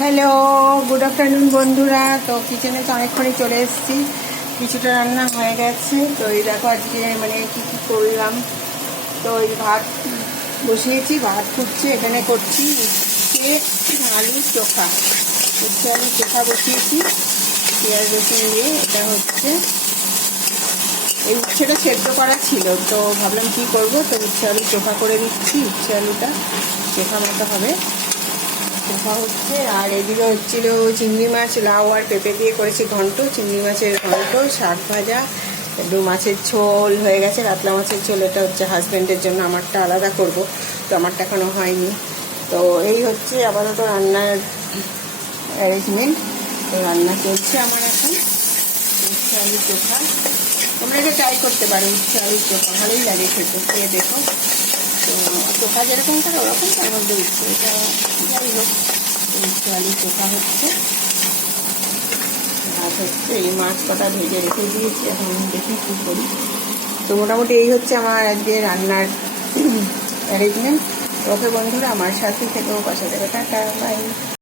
Hello, good afternoon বন্ধুরা। তো কিচেনে তো অনেকক্ষণই চলে এসেছি, কিছুটা রান্না হয়ে গেছে। তো এই দেখো আজকে মানে কি কি করলাম। তো এই ভাত বসিয়েছি, ভাত ফুটছে, এখানে করছি উচ্ছে আলুর চোখা। উচ্ছে আলুর চোখা বসিয়েছি পেঁয়াজ রসুন দিয়ে। এটা হচ্ছে এই উচ্ছেটা সেদ্ধ করা ছিল, তো ভাবলাম কি করব, তো উচ্ছে আলু চোখা করে দিচ্ছি। উচ্ছে আলুটা চোখা মতো হবে, চোখা হচ্ছে। আর এদিকে হচ্ছিল চিংড়ি মাছ, লাউ আর পেঁপে দিয়ে করেছি ঘন্ট, চিংড়ি মাছের ঘন্ট, শাক ভাজা, একটু মাছের ঝোল হয়ে গেছে, কাতলা মাছের ঝোল। এটা হচ্ছে হাজব্যান্ডের জন্য, আমারটা আলাদা করব, তো আমারটা এখনও হয়নি। তো এই হচ্ছে আপাতত রান্নার অ্যারেঞ্জমেন্ট। তো রান্না চলছে আমার এখন। উচ্ছে আলু চোখা তোমরা এটা ট্রাই করতে পারো, উচ্ছে আলু চোখা ভালোই লাগে খেতে, খেয়ে দেখো। তো চোখা যেরকম করে ওরকম তার মধ্যে উচ্ছে, এটা যাই হোক। উচ্ছে আলু চোখা হচ্ছে। আর হচ্ছে এই মাছ কটা ভেজে রেখে দিয়েছি, এখন দেখি কী করি। তো মোটামুটি এই হচ্ছে আমার আজকে রান্নার অ্যারেঞ্জমেন্ট। ওকে বন্ধুরা, আমার সাথে থেকেও পাশে দেবে। Tata, by.